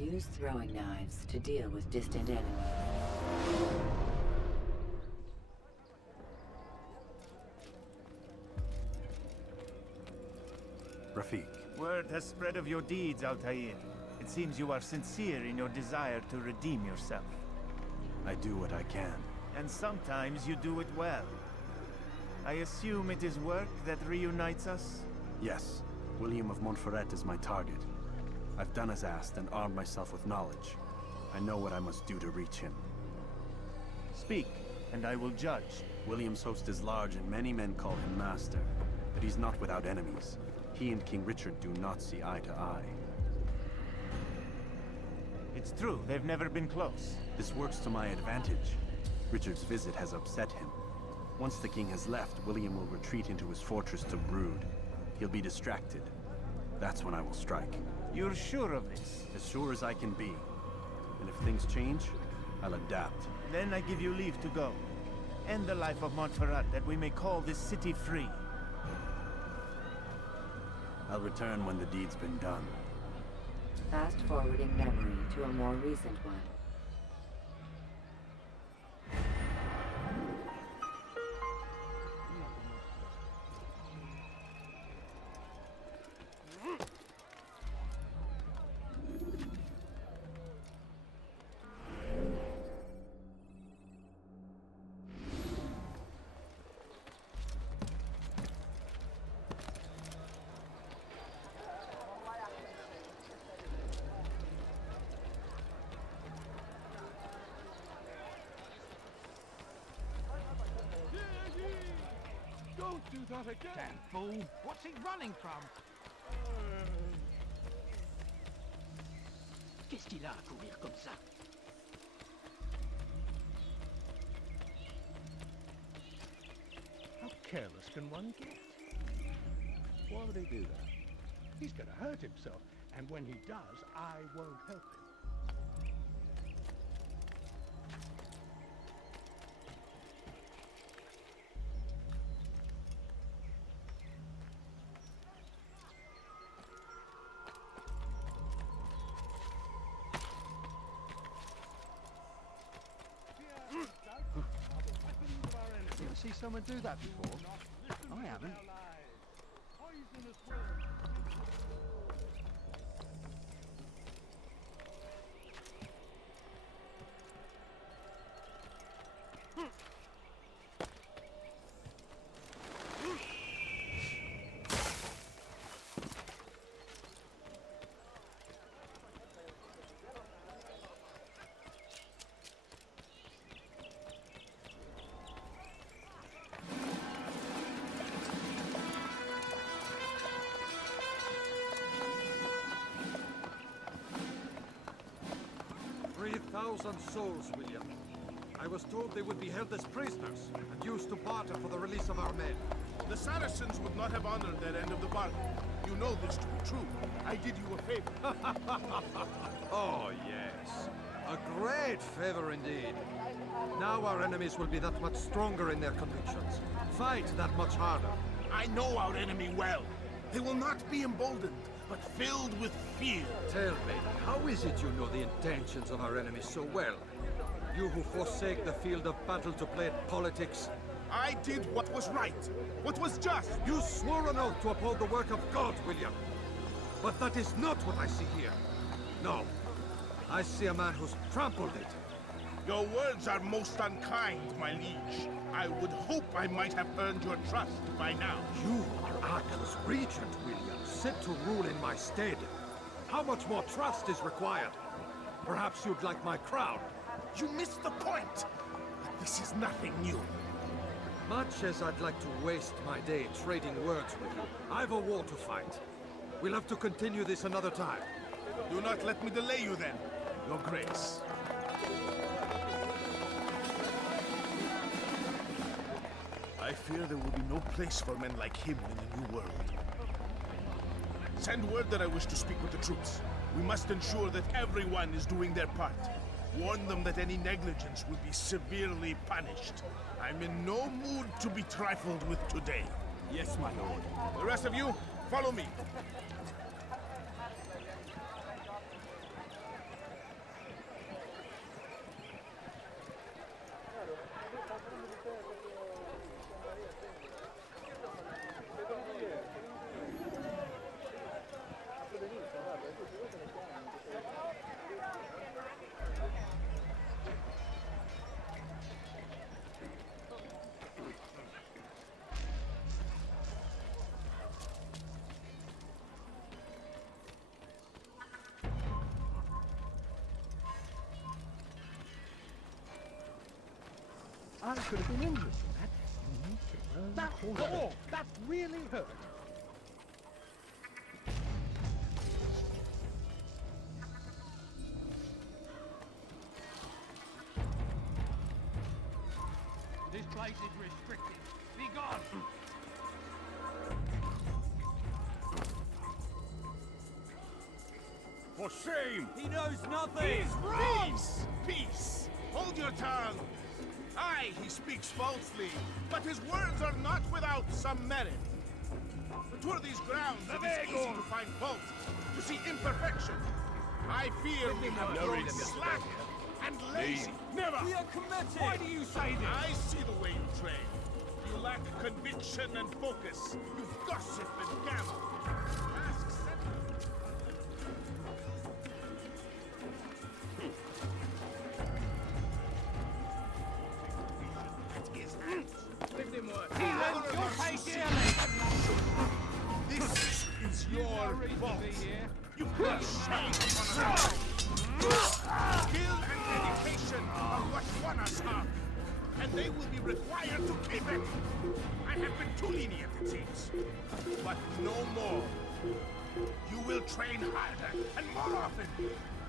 Use throwing knives to deal with distant enemies. Rafiq. Word has spread of your deeds, Altair. It seems you are sincere in your desire to redeem yourself. I do what I can. And sometimes you do it well. I assume it is work that reunites us? Yes. William of Montferrat is my target. I've done as asked and armed myself with knowledge. I know what I must do to reach him. Speak, and I will judge. William's host is large and many men call him master. But he's not without enemies. He and King Richard do not see eye to eye. It's true, they've never been close. This works to my advantage. Richard's visit has upset him. Once the king has left, William will retreat into his fortress to brood. He'll be distracted. That's when I will strike. You're sure of this? As sure as I can be. And if things change, I'll adapt. Then I give you leave to go. End the life of Montferrat, that we may call this city free. I'll return when the deed's been done. Fast-forwarding memory to a more recent one. Don't do that again! Damn fool! What's he running from? Qu'est-ce qu'il a à courir comme ça? How careless can one get? Why would he do that? He's gonna hurt himself, and when he does, I won't help him. You ever see someone do that before? I haven't. Thousand souls, William. I was told they would be held as prisoners and used to barter for the release of our men. The Saracens would not have honored their end of the bargain. You know this to be true. I did you a favor. Oh, yes. A great favor indeed. Now our enemies will be that much stronger in their convictions. Fight that much harder. I know our enemy well. They will not be emboldened, but filled with fear. Tell me, how is it you know the intentions of our enemies so well? You who forsake the field of battle to play at politics. I did what was right, what was just. You swore an oath to uphold the work of God, William. But that is not what I see here. No. I see a man who's trampled it. Your words are most unkind, my liege. I would hope I might have earned your trust by now. You are Aaken's regent, William, set to rule in my stead. How much more trust is required? Perhaps you'd like my crown. You missed the point. This is nothing new. Much as I'd like to waste my day trading words with you, I've a war to fight. We'll have to continue this another time. Do not let me delay you then, Your Grace. I fear there will be no place for men like him in the New World. Send word that I wish to speak with the troops. We must ensure that everyone is doing their part. Warn them that any negligence will be severely punished. I'm in no mood to be trifled with today. Yes, my lord. The rest of you, follow me. I could have been injured from that. You need to learn that really hurt. This place is restricted. Be gone! For shame! He knows nothing! He's wrong! Peace! Hold your tongue! Aye, he speaks falsely, but his words are not without some merit. To tour these grounds, it is easy to find fault, to see imperfection. I fear we have grown slack and lazy. Never! We are committed! Why do you say this? I see the way you train. You lack conviction and focus. You gossip and gamble. Ask This is your fault. You put shame upon us. Skill and dedication are what won us up, and they will be required to keep it. I have been too lenient, it seems, but no more. You will train harder and more often.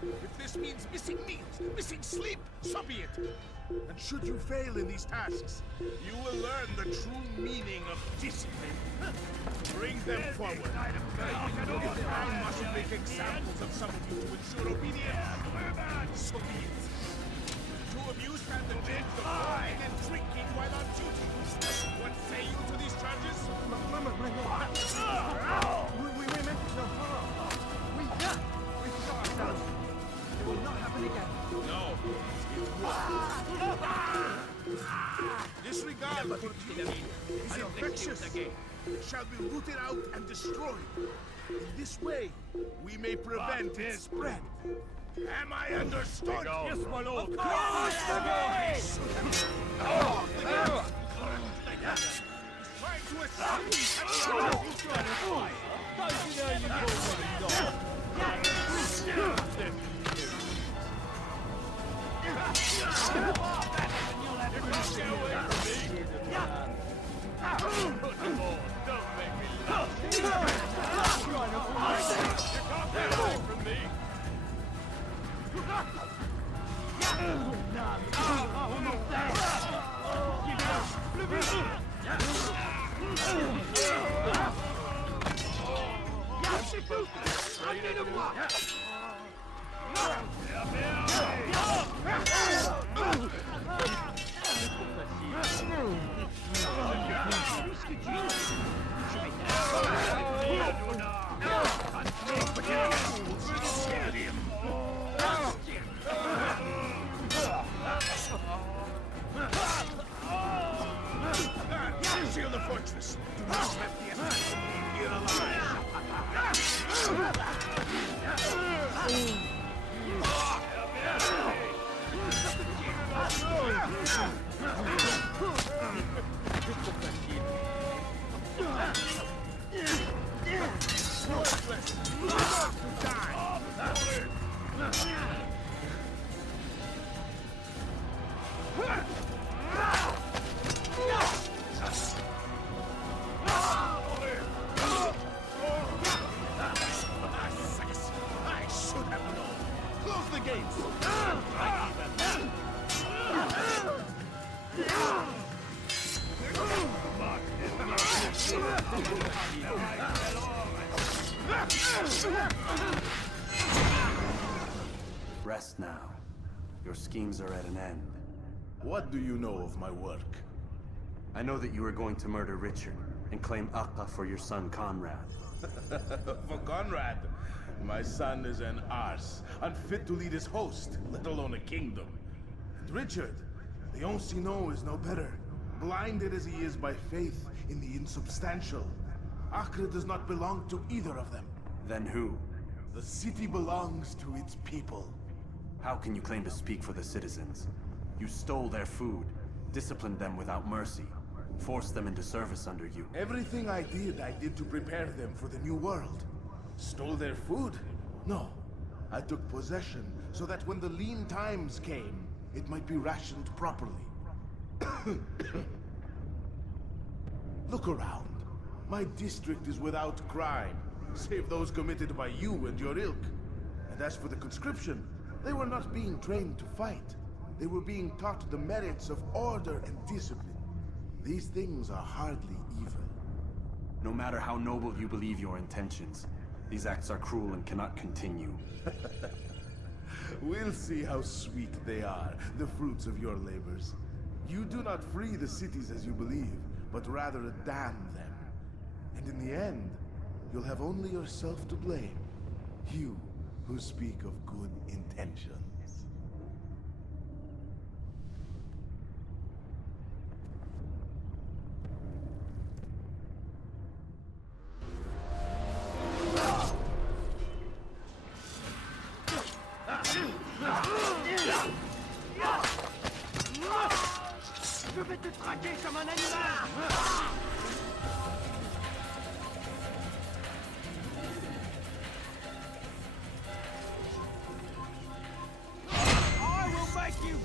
If this means missing meals, missing sleep, so be it. And should you fail in these tasks, you will learn the true meaning of discipline. Bring them forward. If I must make examples of some of you to ensure obedience, so be it. Two of you stand the chance of lying and drinking while on duty. What say you to these charges? We meant no harm. We forgot ourselves. It will not happen again. No. Disregard for duty is infectious. It shall be rooted out and destroyed. In this way, we may prevent its spread. Am I understood? Yes, my lord! Trying to escape! Seal the fortress. Do not let the enemy leave here alive. Worthless. You deserve to die. I should have known. Close the gates. Rest now. Your schemes are at an end. What do you know of my work? I know that you are going to murder Richard and claim Akka for your son Conrad. For Conrad, my son is an arse, unfit to lead his host, let alone a kingdom. And Richard, the Ancien is no better. blinded as he is by faith in the insubstantial. Acre does not belong to either of them. Then who? The city belongs to its people. How can you claim to speak for the citizens? You stole their food, disciplined them without mercy, forced them into service under you. Everything I did to prepare them for the new world. Stole their food? No. I took possession so that when the lean times came, it might be rationed properly. Look around. My district is without crime, save those committed by you and your ilk. And as for the conscription, they were not being trained to fight. They were being taught the merits of order and discipline. These things are hardly evil. No matter how noble you believe your intentions, these acts are cruel and cannot continue. We'll see how sweet they are, the fruits of your labors. You do not free the cities as you believe, but rather damn them. And in the end, you'll have only yourself to blame. You who speak of good intentions. Je vais te traquer comme un animal! I will make you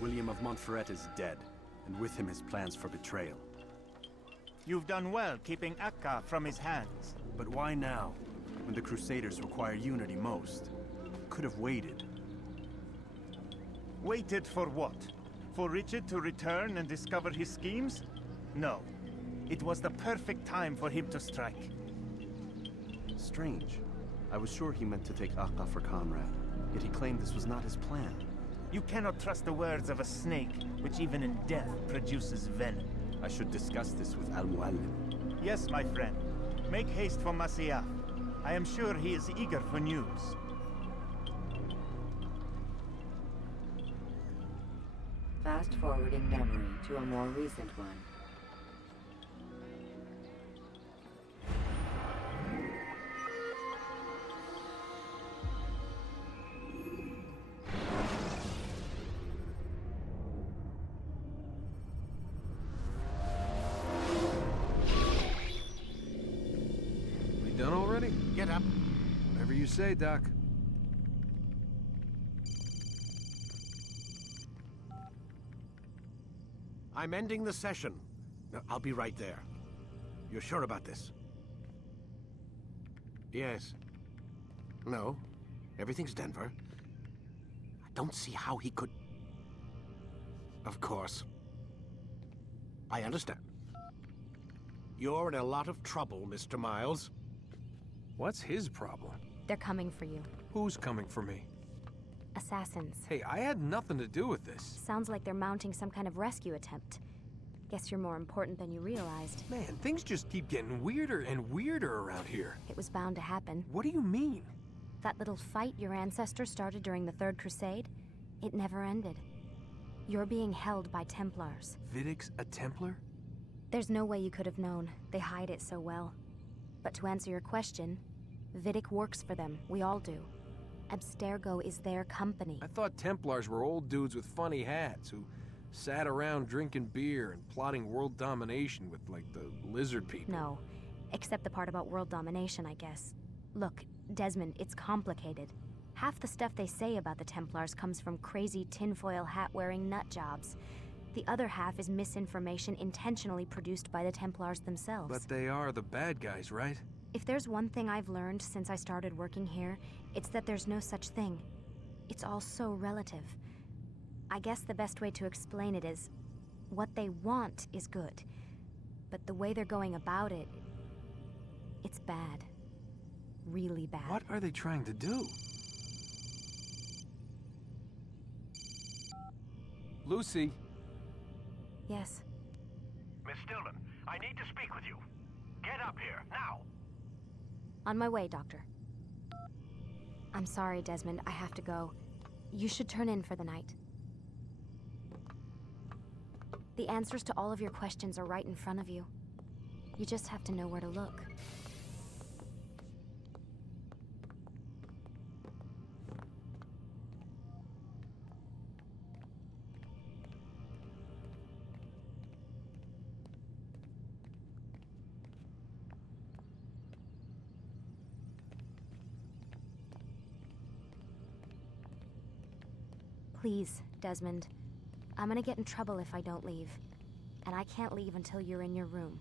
William of Montferrat is dead, and with him his plans for betrayal. You've done well keeping Akka from his hands. But why now, when the Crusaders require unity most? Could have waited. Waited for what? For Richard to return and discover his schemes? No. It was the perfect time for him to strike. Strange. I was sure he meant to take Akka for Conrad, yet he claimed this was not his plan. You cannot trust the words of a snake, which even in death produces venom. I should discuss this with Al-Muallim. Yes, my friend. Make haste for Masyaf. I am sure he is eager for news. Fast-forwarding memory to a more recent one. We done already? Get up. Whatever you say, Doc. I'm ending the session. I'll be right there. You're sure about this? Yes. No. Everything's Denver. I don't see how he could... Of course. I understand. You're in a lot of trouble, Mr. Miles. What's his problem? They're coming for you. Who's coming for me? Assassins. Hey, I had nothing to do with this. Sounds like they're mounting some kind of rescue attempt. Guess you're more important than you realized. Man, things just keep getting weirder and weirder around here. It was bound to happen. What do you mean? That little fight your ancestors started during the Third Crusade, it never ended. You're being held by Templars. Vidic's a Templar? There's no way you could have known. They hide it so well. But to answer your question, Vidic works for them. We all do. Abstergo is their company. I thought Templars were old dudes with funny hats who sat around drinking beer and plotting world domination with, like, the lizard people. No, except the part about world domination, I guess. Look, Desmond, it's complicated. Half the stuff they say about the Templars comes from crazy tinfoil hat-wearing nutjobs. The other half is misinformation intentionally produced by the Templars themselves. But they are the bad guys, right? If there's one thing I've learned since I started working here, it's that there's no such thing. It's all so relative. I guess the best way to explain it is, what they want is good, but the way they're going about it, it's bad. Really bad. What are they trying to do? Lucy? Yes. Miss Stillman, I need to speak with you. Get up here, now! On my way, Doctor. I'm sorry, Desmond, I have to go. You should turn in for the night. The answers to all of your questions are right in front of you. You just have to know where to look. Please, Desmond. I'm gonna get in trouble if I don't leave. And I can't leave until you're in your room.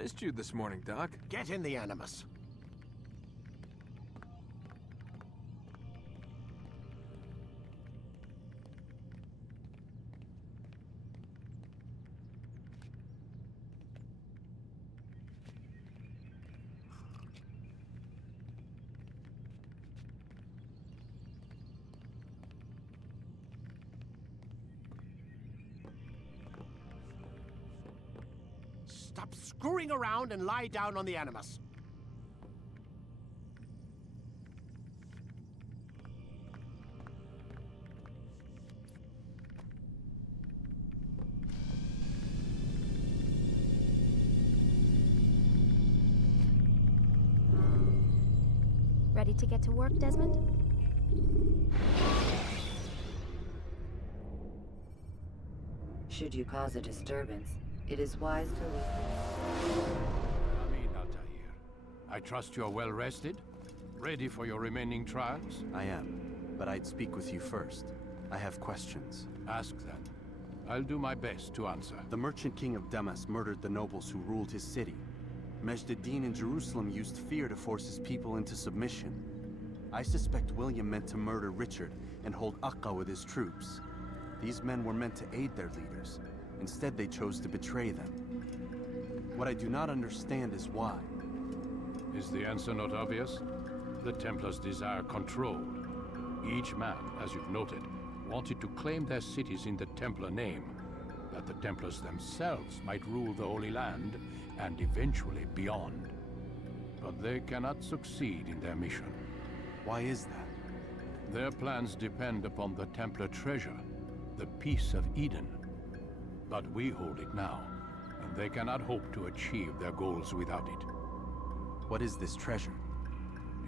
Missed you this morning, Doc. Get in the Animus. Stop screwing around and lie down on the Animus. Ready to get to work, Desmond? Should you cause a disturbance, it is wise to leave. Amin, Altair. I trust you're well rested? Ready for your remaining trials? I am, but I'd speak with you first. I have questions. Ask then. I'll do my best to answer. The merchant king of Damas murdered the nobles who ruled his city. Majd ad-Din in Jerusalem used fear to force his people into submission. I suspect William meant to murder Richard and hold Aqqa with his troops. These men were meant to aid their leaders. Instead, they chose to betray them. What I do not understand is why. Is the answer not obvious? The Templars desire control. Each man, as you've noted, wanted to claim their cities in the Templar name, that the Templars themselves might rule the Holy Land and eventually beyond. But they cannot succeed in their mission. Why is that? Their plans depend upon the Templar treasure, the Peace of Eden. But we hold it now, and they cannot hope to achieve their goals without it. What is this treasure?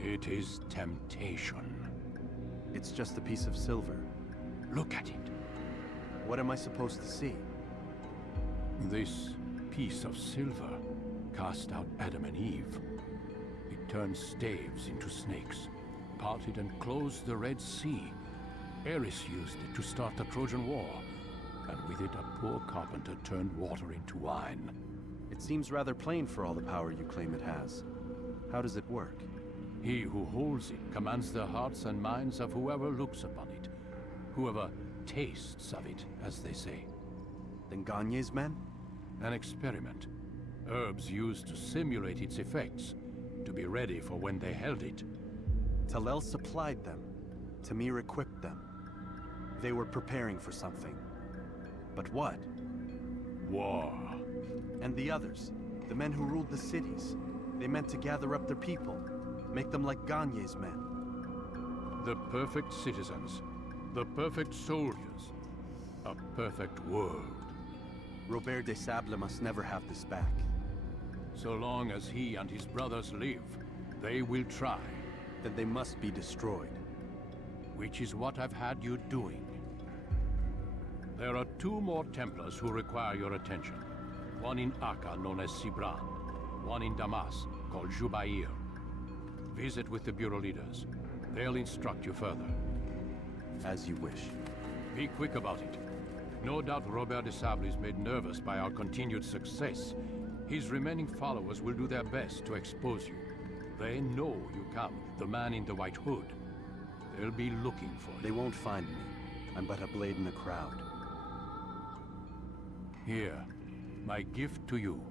It is temptation. It's just a piece of silver. Look at it. What am I supposed to see? This piece of silver cast out Adam and Eve. It turned staves into snakes, parted and closed the Red Sea. Eris used it to start the Trojan War, and with it a poor carpenter turned water into wine. It seems rather plain for all the power you claim it has. How does it work? He who holds it commands the hearts and minds of whoever looks upon it, whoever tastes of it, as they say. Then Gagne's men? An experiment. Herbs used to simulate its effects, to be ready for when they held it. Talel supplied them. Tamir equipped them. They were preparing for something. But what? War. And the others, the men who ruled the cities, they meant to gather up their people, make them like Gagne's men. The perfect citizens, the perfect soldiers, a perfect world. Robert de Sable must never have this back. So long as he and his brothers live, they will try. Then they must be destroyed. Which is what I've had you doing. There are 2 more Templars who require your attention. One in Aqqa, known as Sibran. One in Damas, called Jubair. Visit with the Bureau leaders. They'll instruct you further. As you wish. Be quick about it. No doubt Robert de Sable is made nervous by our continued success. His remaining followers will do their best to expose you. They know you come, the man in the white hood. They'll be looking for you. They won't find me. I'm but a blade in the crowd. Here, my gift to you,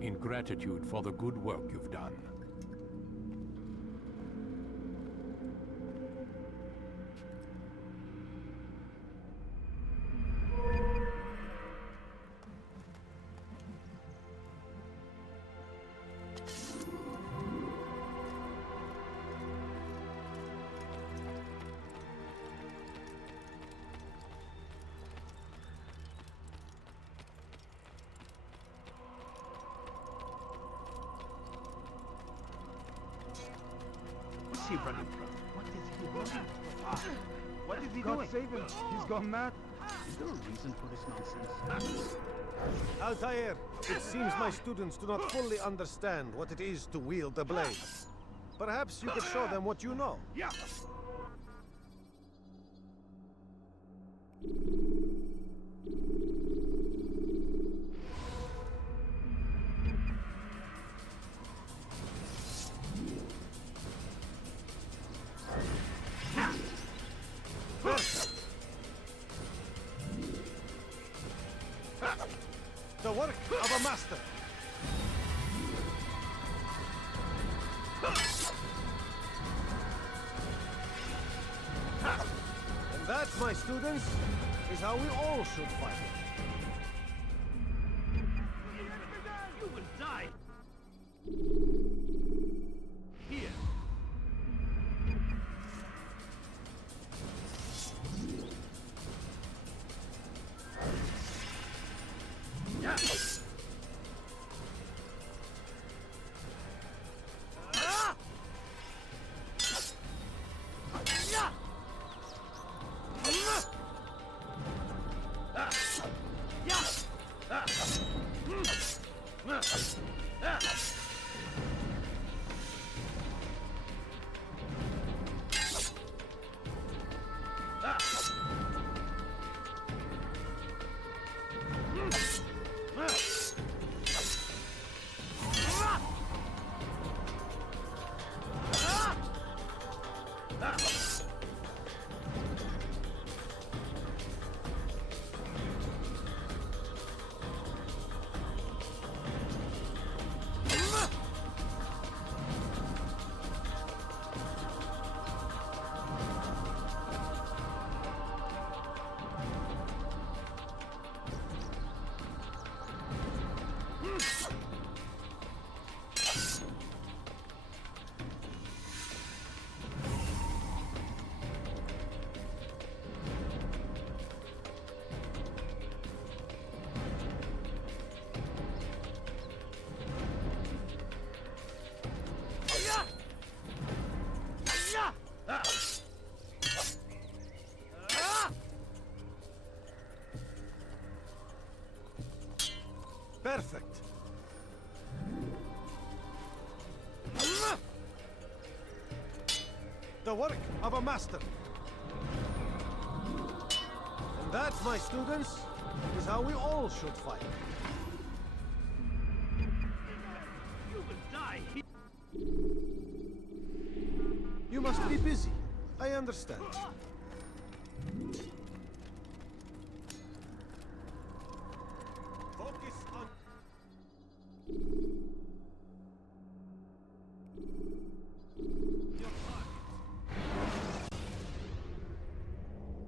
in gratitude for the good work you've done. What's he running from? What is he running from? What is he God doing? save him! He's gone mad! Is there a reason for this nonsense? Altair, it seems my students do not fully understand what it is to wield a blade. Perhaps you could show them what you know. Yeah. of a master. And that, my students, is how we all should fight. You will die! Here. Perfect. The work of a master. And that, my students, is how we all should fight. You will die here. You must be busy. I understand. Focus on...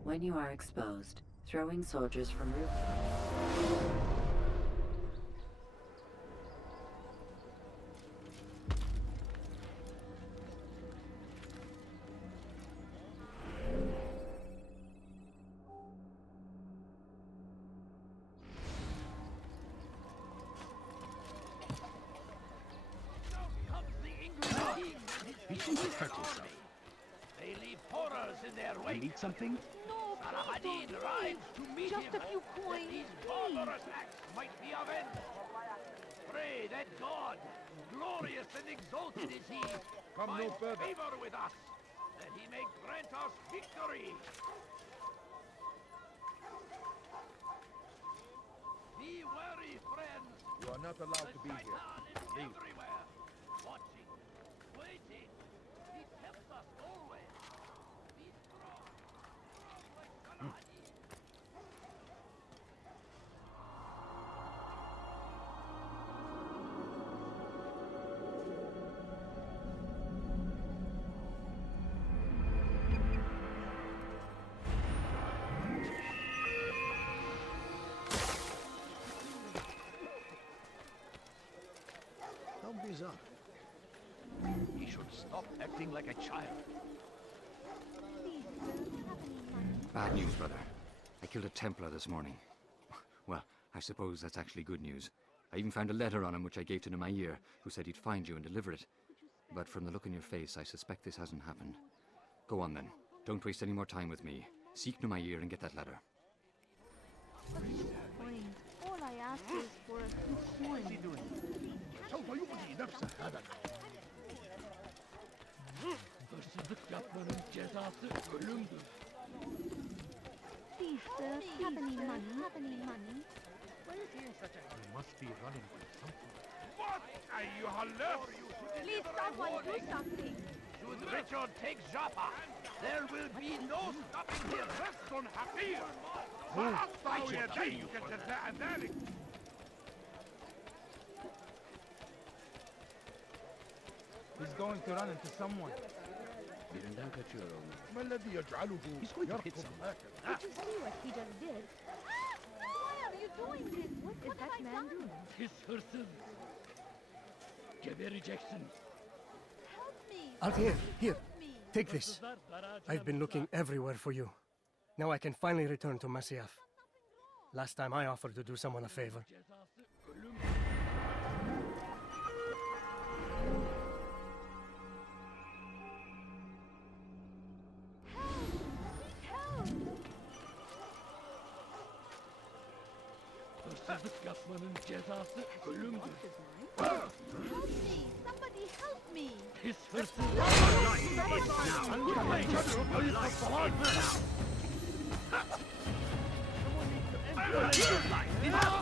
When you are exposed, throwing soldiers from roof. They leave horrors in their wake. Need something? No, Sarahadin rides to meet just him. a few coins, These please. barbarous acts might be avenged. Pray that God, glorious and exalted is He, find favor with us, that He may grant us victory. Be wary, friends. You are not allowed to be here. Leave. Everywhere, watching, waiting. He tempts us always. Be strong. Like Saladin. How bizarre. He should stop acting like a child. Bad news, brother. I killed a Templar this morning. Well, I suppose that's actually good news. I even found a letter on him which I gave to Nemair, who said he'd find you and deliver it. But from the look in your face, I suspect this hasn't happened. Go on then. Don't waste any more time with me. Seek Nemair and get that letter. All I ask is for a few coins. سوف يؤذي نفسه هذا. Hırsızlık yapmanın cezası ölümdür. Please, sir, have any money? You must be running from something. What? أيها اللص! Please, someone do something. Should Richard take Jaffa, there will be no stopping him. لص حقير. وأقطع يديك جزاء ذلك. He's going to run into someone. Birinden kaçıyor olmalı. ما الذي يجعله He's going to hit يركض someone. هكذا؟ Did you see what he just did? Why are you doing this? What is that man doing? Pis hırsız. Gebereceksin. Help me! Altair, here, Me! take this. I've been looking everywhere for you. Now I can finally return to Masyaf. Last time I offered to do someone a favor. Cezası ölüm. Hırsızlık yapmanın cezası ölümdür. Help me! Somebody help me! Pis hırsız.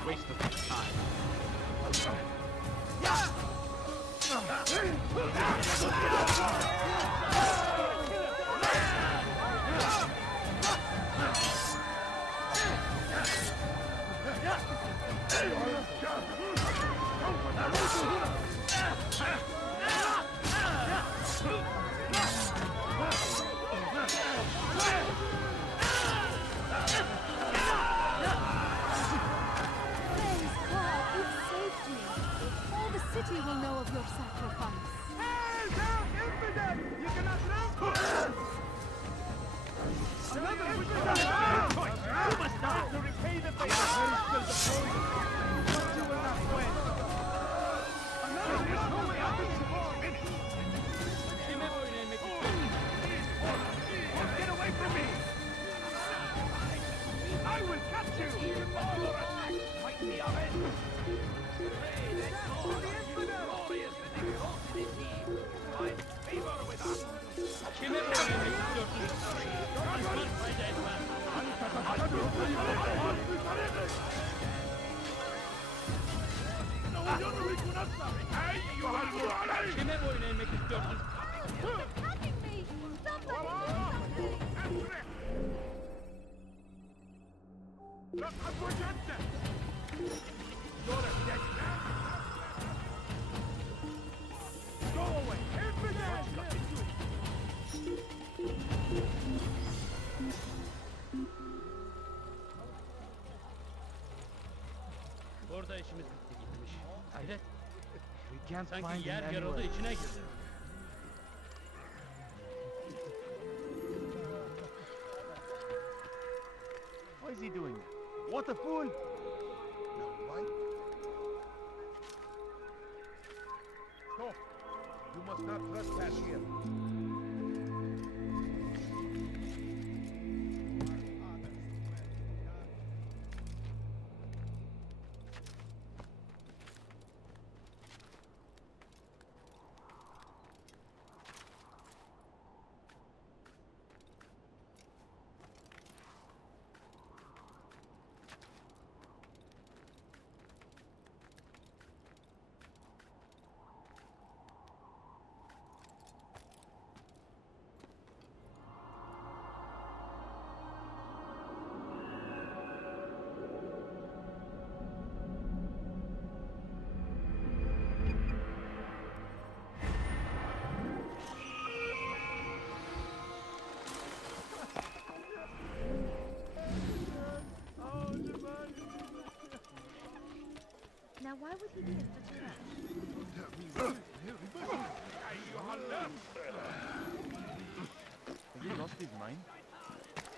Waste of time. Praise God, you've saved me. All the city will know of your sacrifice. Hey, they're infidel! You cannot run! Another infidel! You must die to repay the favor! But you will not win! Another is no way out of the Get away from me! I will catch you! Fight me of it! Pray that God, glorious and exalted is he, find favor with us! Kime bu yemek istiyorsunuz? Düşman fayda etmez. Kime boyun eğmek istiyorsunuz? Attacking me! Somebody do something! Go away! Infidel! Orada işimiz bitti gitmiş. Hayret. Sanki yer yarıldı içine girdi. Why is he doing that? What a fool! Now, why? Stop! You must not trespass here. Now why would he be in such a rush? Has he lost his mind?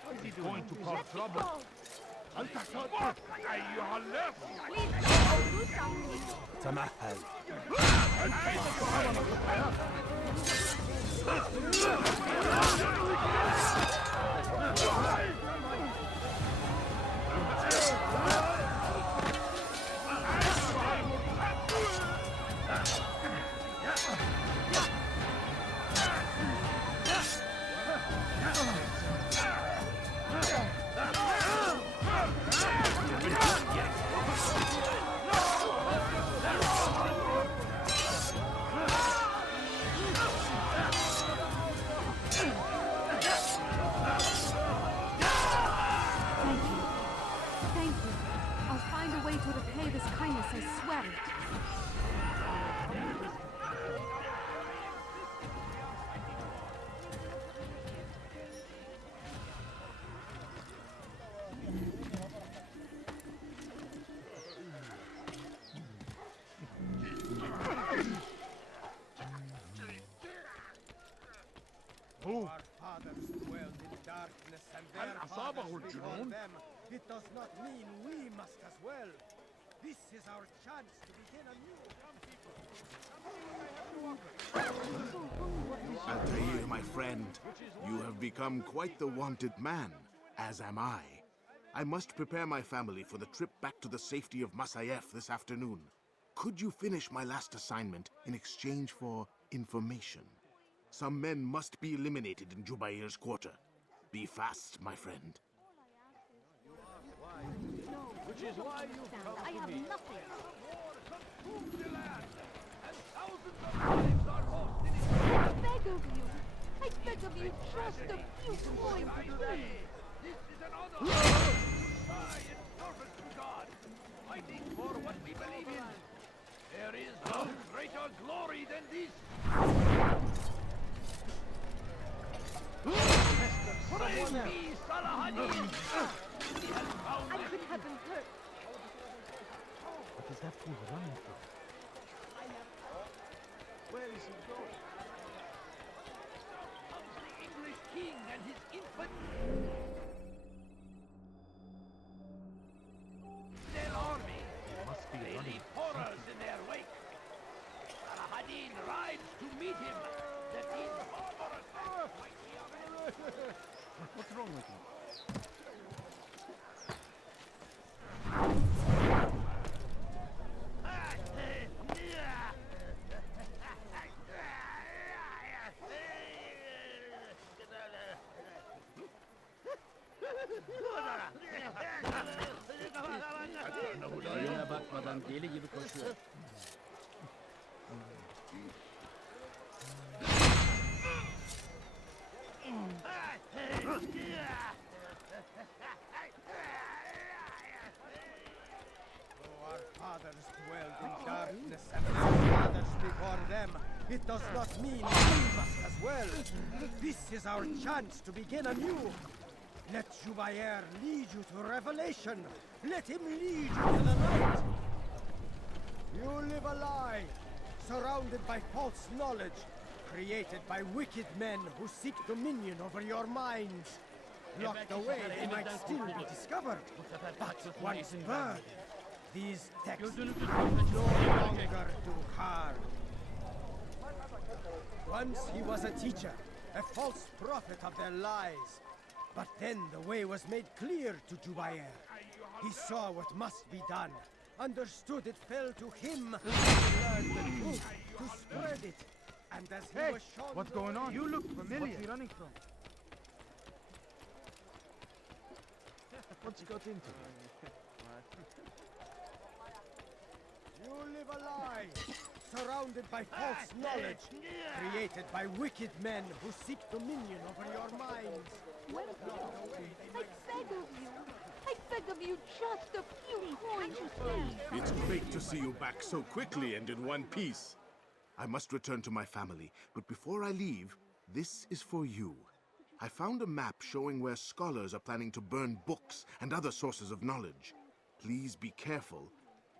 What is he doing? Going to cause trouble. Please do something! تمهل. Who? Our fathers dwelled in darkness and their Al-Asaba fathers before والجنون? them. It does not mean we must as well. This is our chance to begin anew. Altair, my friend, you have become quite the wanted man, as am I. I must prepare my family for the trip back to the safety of Masayef this afternoon. Could you finish my last assignment in exchange for information? Some men must be eliminated in Jubair's quarter. Be fast, my friend. Which is why you come I to have me. nothing. Consume the land, and thousands of lives are lost in its I beg of you. I beg of you just a few coins, please. This is an honor to die in service to God, fighting for what we believe in. There is no greater glory than this. Praise be Salahadin! He has found I could have been hurt. What is that fool running from? Where is he going? comes the English king and his infant. Their army. Must be They running. leave horrors in their wake. Salahadin rides to meet him. That is barbarous. What's wrong with you? Yine bakmadan deli gibi koşuyor. Our fathers dwelled in darkness and their fathers before them. It does not mean we must as well. This is our chance to begin anew. Let Jubair lead you to revelation. Let him lead you to the light. You live a lie, surrounded by false knowledge, created by wicked men who seek dominion over your minds. Locked away, they might still be discovered, but once burned, these texts can no longer do harm. Once he was a teacher, a false prophet of their lies. But then the way was made clear to Jubair. He saw what must be done, understood it fell to him to learn the truth, to spread it. And as he was shown What's going on? You look familiar. What's he running from? What's he got into? You live a lie, surrounded by false knowledge, created by wicked men who seek dominion over your minds. Well, I beg of you. I beg of you just a few coins, please. It's great to see you back so quickly and in one piece. I must return to my family, but before I leave, this is for you. I found a map showing where scholars are planning to burn books and other sources of knowledge. Please be careful,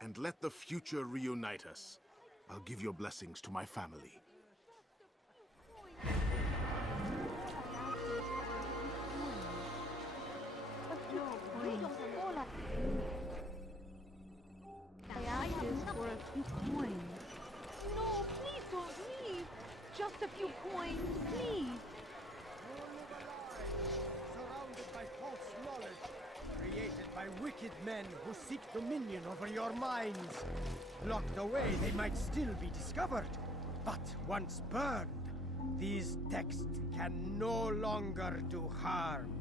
and let the future reunite us. I'll give your blessings to my family. I asked this for a few coins. No, please don't leave. Just a few coins, please. Surrounded by false knowledge, created by wicked men who seek dominion over your minds. Locked away, they might still be discovered. But once burned, these texts can no longer do harm.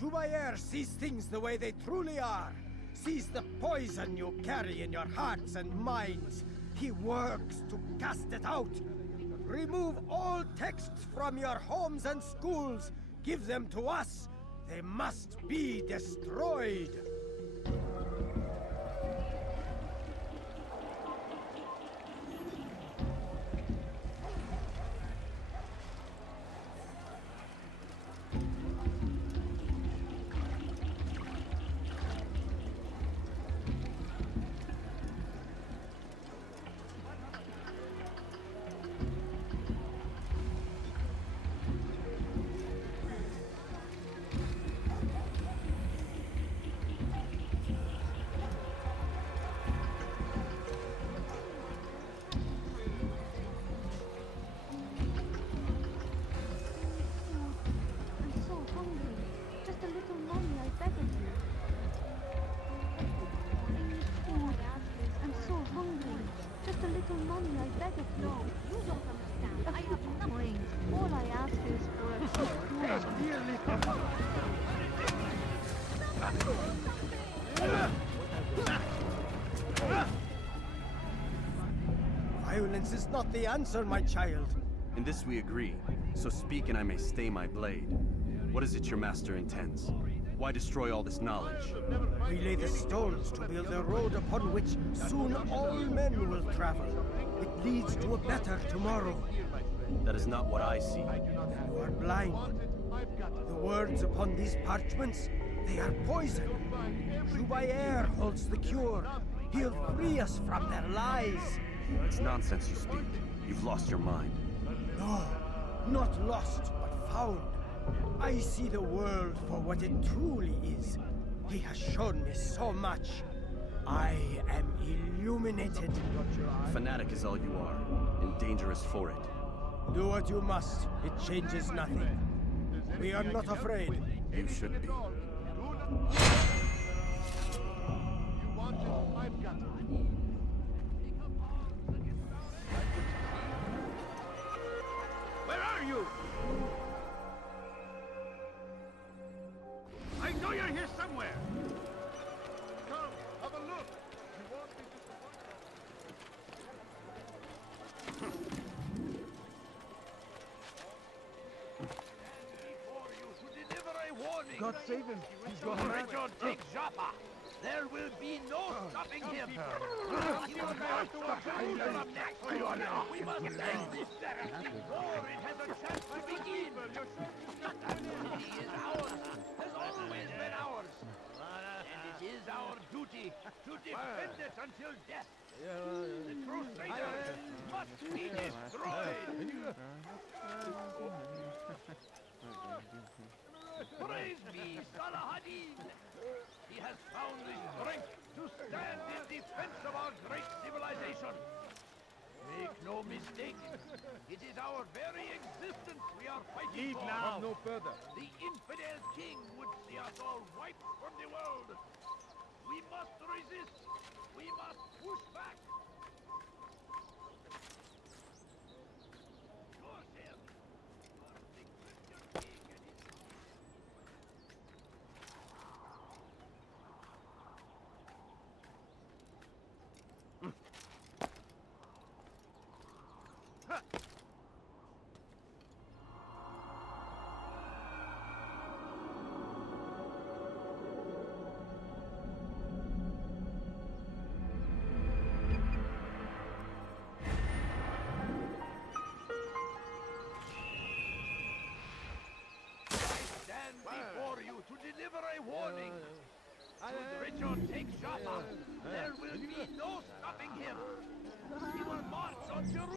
Jubair sees things the way they truly are. Sees the poison you carry in your hearts and minds. He works to cast it out. Remove all texts from your homes and schools. Give them to us. They must be destroyed. Mommy, I beg of you. You don't understand. I have nothing. All I ask is for a Violence is not the answer, my child. In this we agree, so speak and I may stay my blade. What is it your master intends? Why destroy all this knowledge? We lay the stones to build a road upon which soon all men will travel. It leads to a better tomorrow. That is not what I see. You are blind. The words upon these parchments, they are poison. Jubair holds the cure. He'll free us from their lies. It's nonsense you speak. You've lost your mind. No, not lost, but found. I see the world for what it truly is. He has shown me so much. I am illuminated. Fanatic is all you are, and dangerous for it. Do what you must. It changes nothing. We are not afraid. You should be. Where are you? I know you're here somewhere. Come, have a look. You won't be Before you to deliver a warning. God save him. He's gone mad. Richard, take Jaffa. There will be no stopping him. He will march to Jerusalem next. We must end this terrible war. It has a chance to begin. He is ours. Has always been ours. And it is our duty to defend it until death. The Crusaders must be destroyed. Praise be, Salahadin! He has found the strength to stand in defense of our great civilization. Make no mistake, it is our very existence we are fighting for. now. No further. The infidel king would see us all wiped from the world. We must resist. We must push back. Yourself. The Christian king and his before you to deliver a warning. Should Richard take Jaffa, there will be no stopping him. He will march on Jerusalem.